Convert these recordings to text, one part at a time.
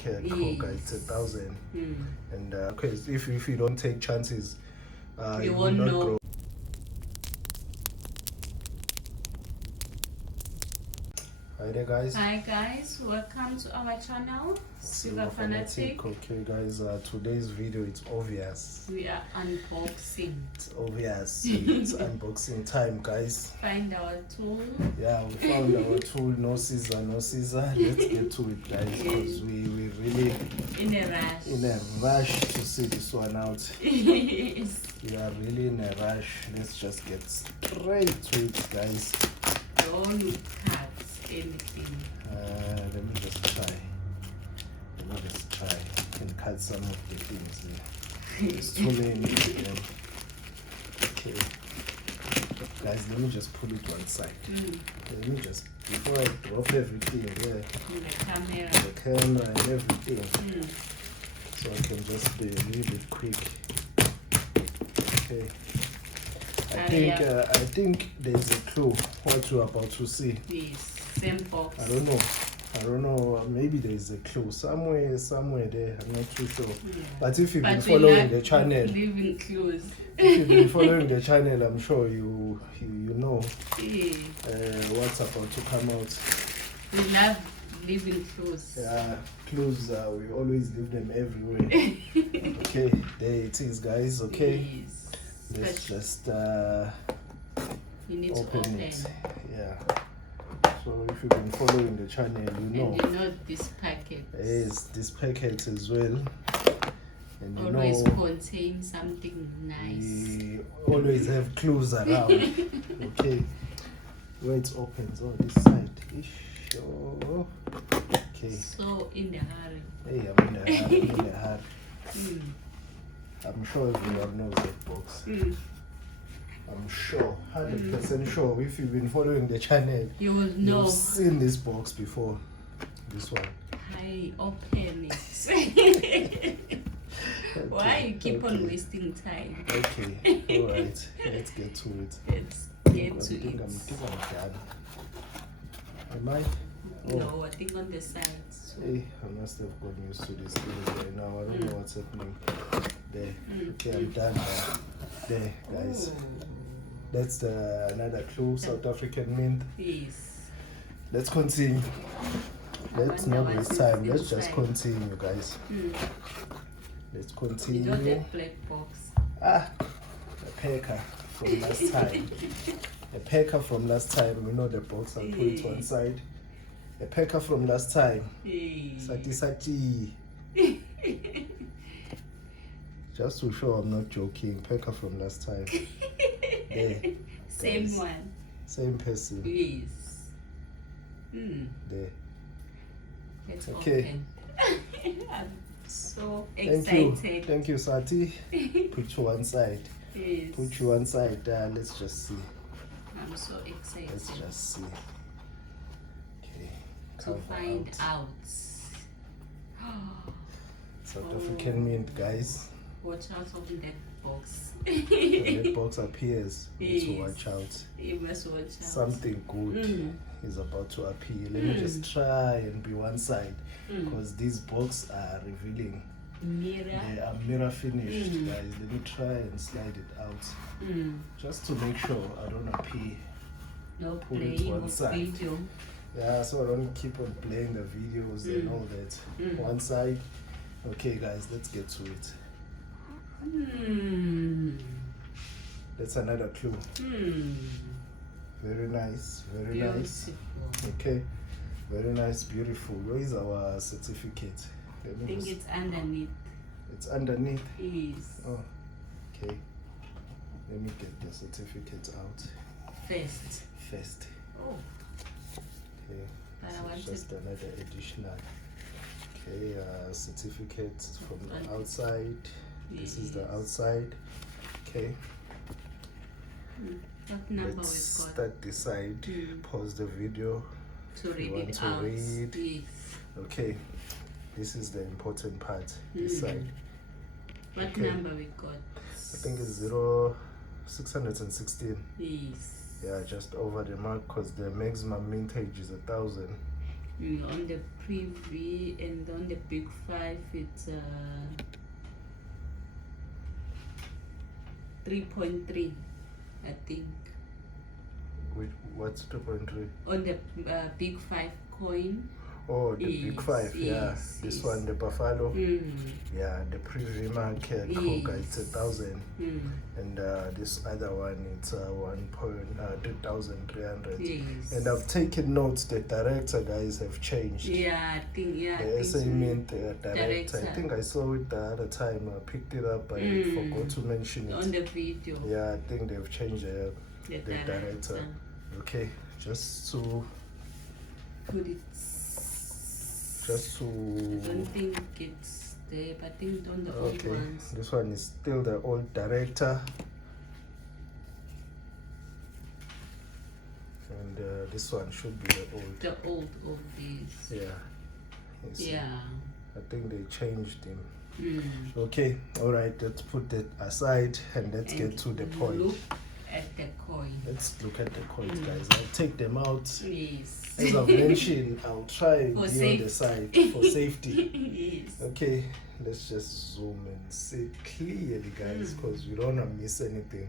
okay, at Krugerrand it's 1,000. And okay, if you don't take chances, you will won't not know. grow. Hi there, guys. Hi guys, welcome to our channel, Silver Fanatic. Okay, guys, today's video, it's obvious. We are unboxing. It's obvious. It's unboxing time, guys. Find our tool. Yeah, we found our tool. No scissor. Let's get to it, guys, because we really In a rush to see this one out. Yes. We are really in a rush. Let's just get straight to it, guys. Don't look cards, anything. Let me just try. I can cut some of the things here. There's too many of them. Okay. Guys, let me just pull it one side. Let me just, before I drop everything there, the camera and everything, so I can just be a little bit quick. Okay. I think there's a clue what you're about to see. Yes, same box. I don't know. Maybe there's a clue somewhere there. I'm not too sure. Yeah. But if you've been following the channel, leaving clues. if you've been following the channel, I'm sure you know what's about to come out. We love leaving clues. Yeah, clues. We always leave them everywhere. Okay, there it is, guys. Okay. Yes. Let's just you need open to open it. Yeah. So if you've been following the channel, you know. And you know this packet. Yes, this packet as well. And you always know, contain something nice. we always have clues around. Okay. Where it opens. Oh, this side. Ish. Oh. Okay. So in the hurry. Hey, I'm in the hurry. I'm sure everyone knows that box. I'm sure, 100% sure. If you've been following the channel, you will know. You've seen this box before. This one. I open it. Okay, Why you keep on wasting time? Okay, alright. Let's get to it. Let's get to it. I'm done. Am I? Oh. No, I think on the sides. Hey, I must have gotten used to this thing right now. I don't know what's happening. There. Okay, I'm done now. There, guys. That's another clue. South African mint. Yes. Let's continue. Let's not waste time. Let's just inside. continue, guys. Let's continue. You know that black box. A packer from last time. A packer from last time. We know the box. I'll put it one side. A packer from last time. Sati. Just to show I'm not joking. Packer from last time. There. Same Guys. one. Same person. Yes. There. Let's Okay. open. I'm so Thank excited. you. Thank you, Sati. Put you one side. Yes. Put you one side. Let's just see. I'm so excited Let's just see. Okay. to Cover find out. South African mint, guys. Watch out of that box. When that box appears, we need to Yes. watch out. You must watch out. Something good is about to appear. Let me just try and be one side, because these boxes are revealing. Mirror. They are mirror finished, guys. Let me try and slide it out, just to make sure I don't appear. No Put it playing one of side. video. Yeah, so I don't keep on playing the videos and all that. One side. Okay, guys, let's get to it. That's another clue. Very nice, very nice. Beautiful. Okay, very nice, beautiful. Where is our certificate? I think it's underneath. It's underneath. Yes. Oh, okay. Let me get the certificate out First. Oh. Okay. But I So wanted- just another additional. Okay, certificate from the outside. This is the outside. Okay. What number Let's we've got start this side. Pause the video. to read want it to out? read. Yes. Okay. This is the important part. This side. What Okay. number we got? I think it's 616. Yes. Yeah, just over the mark, because the maximum mintage is 1,000. On the preview and on the big 5, it's 3.3, I think. What's 2.3? On the big 5 coin. Oh, the big 5, yeah. This yes. one, the Buffalo. Yeah, the preview market Kruger, it's 1,000. And this other one, it's 1,300. Yes. And I've taken notes. The director guys have changed. Yeah, I think, The assignment director. I think I saw it the other time. I picked it up, but I forgot to mention it. On the video. Yeah, I think they've changed the director. Okay, just to put it. I don't think it's there, but I think on the old ones. This one is still the old director. And this one should be the old. The old of these. Yeah. Yeah. I think they changed him. Okay, all right, let's put that aside and let's get to the point. Look at the coin. Let's look at the coins, guys. I'll take them out. Yes. As I've mentioned, I'll try and be on the side for safety. Yes. Okay, let's just zoom and see it clearly, guys, because we don't want to miss anything.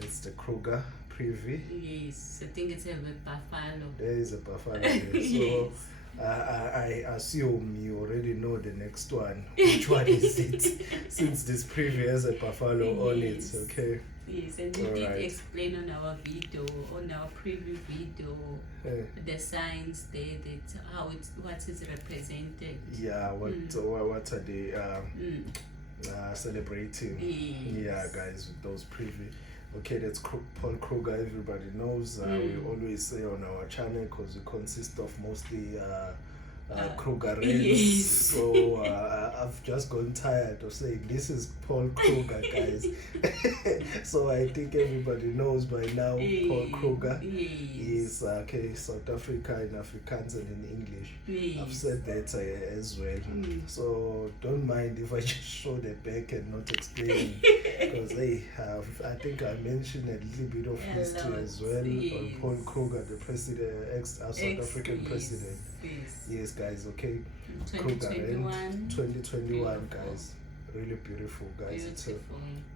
It's the Kruger preview. Yes, I think it's a buffalo. There is a buffalo there. So Yes. I assume you already know the next one. Which one is it? Since this preview has a buffalo on it, okay? Yes, and we did explain on our video, on our preview video, the signs there, that what is represented. Yeah, what are they celebrating? Yes. Yeah, guys, with those preview. Okay, that's Paul Kruger. Everybody knows. We always say on our channel because we consist of mostly Krugerrand. Yes. So I've just gone tired of saying this is Paul Kruger, guys. So I think everybody knows by now. Paul Kruger is South Africa in Afrikaans and in English. I've said that as well. So don't mind if I just show the back and not explain, because I think I mentioned a little bit of history as well on Paul Kruger, the president, South African president. Yes, guys, okay. 2021. 2021, guys. Really beautiful, guys. It's a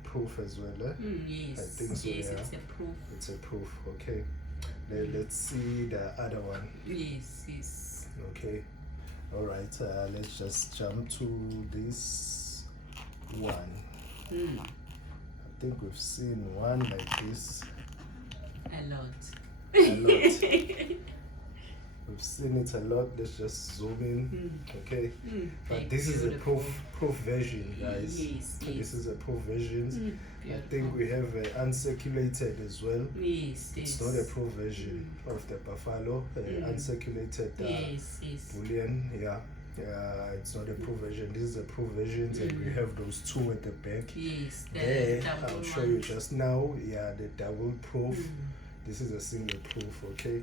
proof as well, eh? Yes. I think so, yes, yeah. it's a proof. It's a proof, okay. Let's see the other one. Yes, yes. Okay. Alright, let's just jump to this one. I think we've seen one like this. A lot. A lot. We've seen it a lot. Let's just zoom in. Okay. But this is a proof version, guys. Yes, yes. This is a proof version. I think we have uncirculated as well. Yes, it's not a proof version of the buffalo. Uncirculated bullion. Yeah. It's not a proof version. This is a proof version, and we have those two at the back. Yes, there I'll show you just now. Yeah, the double proof. This is a single proof, okay?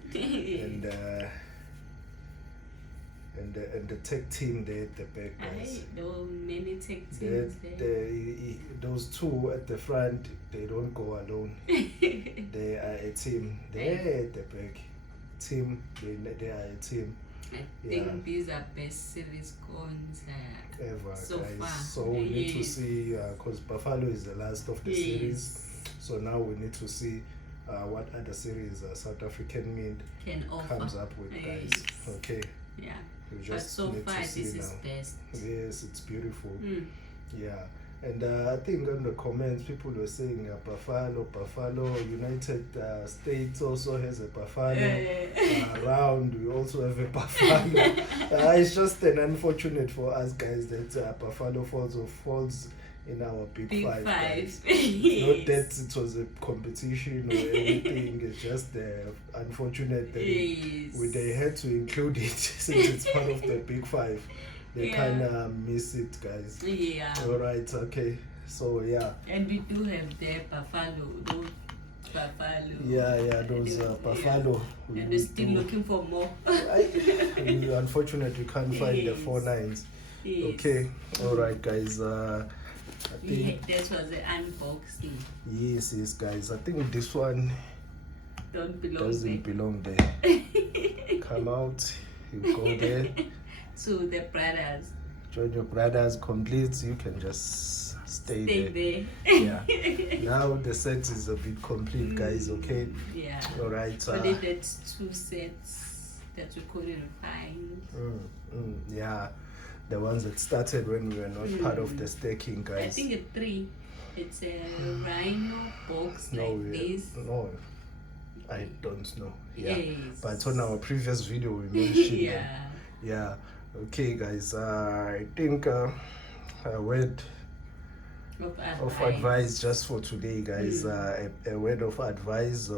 and the tech team there at the back, guys. There were many tech teams there. Those two at the front, they don't go alone. They are a team. They're at the back. Team, they are a team. I think these are best series coins ever, so guys. far. So we need to see, because Buffalo is the last of the series. So now we need to see what other series South African Mint comes up with, guys. Okay. Yeah. We just so need far, to see this now. is best. Yes, it's beautiful. Yeah. And I think on the comments, people were saying Buffalo, United States also has a Buffalo. Around, we also have a Buffalo. It's just an unfortunate for us, guys, that Buffalo falls in our big five. Guys. Not that it was a competition or anything. It's just unfortunate that they had to include it since it's part of the big five. They kind of miss it, guys. Yeah. All right. Okay. So yeah. And we do have the buffalo. Those buffalo. Yeah. Those buffalo. And we're still looking for more. Unfortunately, we can't find the 4 9s. Yes. Okay. All right, guys. I think this was the unboxing. Yes, guys. I think this one doesn't belong there. Come out. You go there. To the brothers. Join your brothers, complete. You can just stay there. Yeah. Now the set is a bit complete, guys. Okay. Yeah. All right. Only that's 2 sets that we couldn't find. Yeah. The ones that started when we were not part of the staking, guys. I think it's 3. It's a rhino box this. No, I don't know. Yeah. Yes. But on our previous video we mentioned yeah. Yeah. Okay, guys. I think a word of advice just for today, guys. A word of advice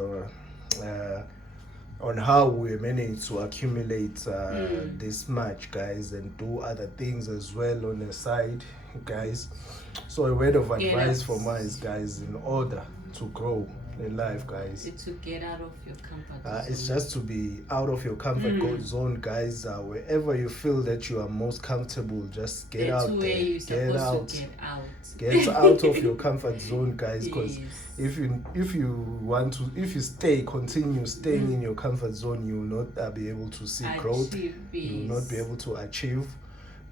on how we manage to accumulate this much, guys, and do other things as well on the side, guys. So a word of advice from us, guys, in order to grow in life, guys, it's to get out of your comfort zone. It's just to be out of your comfort zone, guys. Wherever you feel that you are most comfortable, just get out there. Get out of your comfort zone, guys, because if you continue staying in your comfort zone, you will not be able to see growth. You will not be able to achieve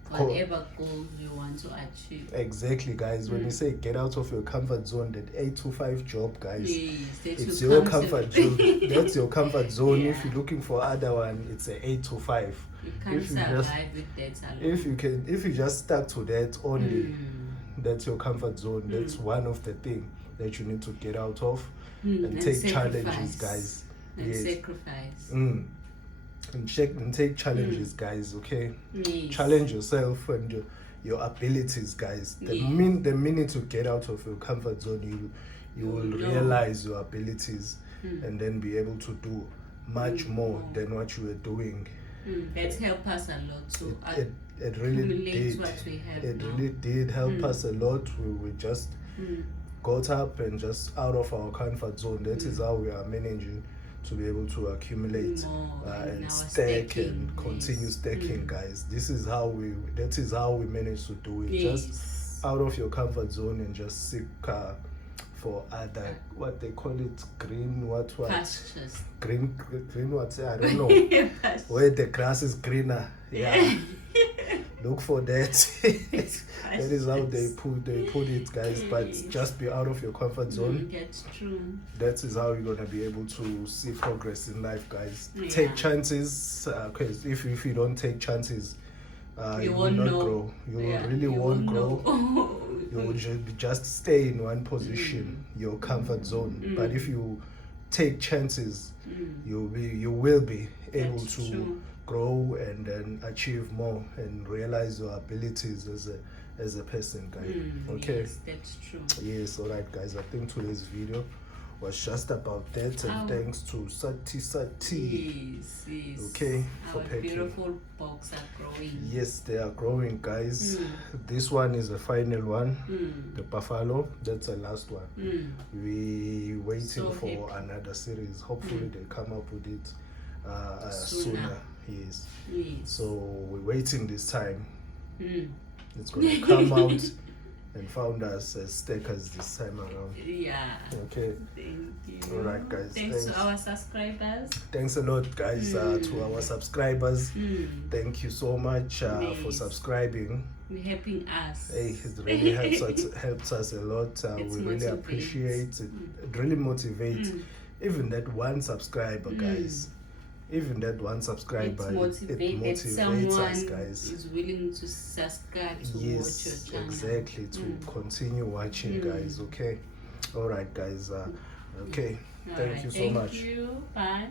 whatever goal you want to achieve. Exactly, guys. When you say get out of your comfort zone, that 8 to 5 job, guys, it's your comfort zone. That's your comfort zone. If you're looking for other one, it's a 8 to 5. You can't survive with that alone. If you just stuck to that only, that's your comfort zone. That's one of the things that you need to get out of and take challenges, guys. Sacrifice. And take challenges, guys. Okay. Challenge yourself and your abilities, guys. The minute you get out of your comfort zone, you will realize your abilities and then be able to do much more than what you were doing. That helped us a lot to it really did. What we have it now. really did help us a lot. We just got up and just out of our comfort zone. That is how we are managing to be able to accumulate and stack and continue stacking, guys. That is how we manage to do it. Just out of your comfort zone and just seek for other, what they call it, green pastures. Green what, I don't know. Where the grass is greener. Yeah. Look for that. That is how they put it, guys. But just be out of your comfort zone. That's true. That is how you're gonna be able to see progress in life, guys. Take chances, because if you don't take chances, you will not grow. You really won't grow. You will just stay in one position, your comfort zone. But if you take chances, you will be able to grow and then achieve more and realize your abilities as a person, guys. Okay. Yes, that's true. Yes, all right, guys. I think today's video was just about that, and thanks to Sati. Yes. Okay, our beautiful box are growing. Yes, they are growing, guys. This one is the final one. The buffalo, that's the last one. We waiting for another series. Hopefully they come up with it sooner. Yes. So we're waiting this time. It's gonna come out and found us as stakers this time around. Yeah. Okay. Thank you. All right, guys. Thanks to our subscribers. Thanks a lot, guys, to our subscribers. Thank you so much for subscribing. You're helping us. Hey, it really helps us a lot. We really appreciate it. It really motivates. Even that one subscriber, guys. Even that one subscriber, it motivates us, guys. Is willing to subscribe to watch your channel. Exactly, to continue watching, guys. Okay. All right, guys. Okay. Thank you so much. Thank you. Bye.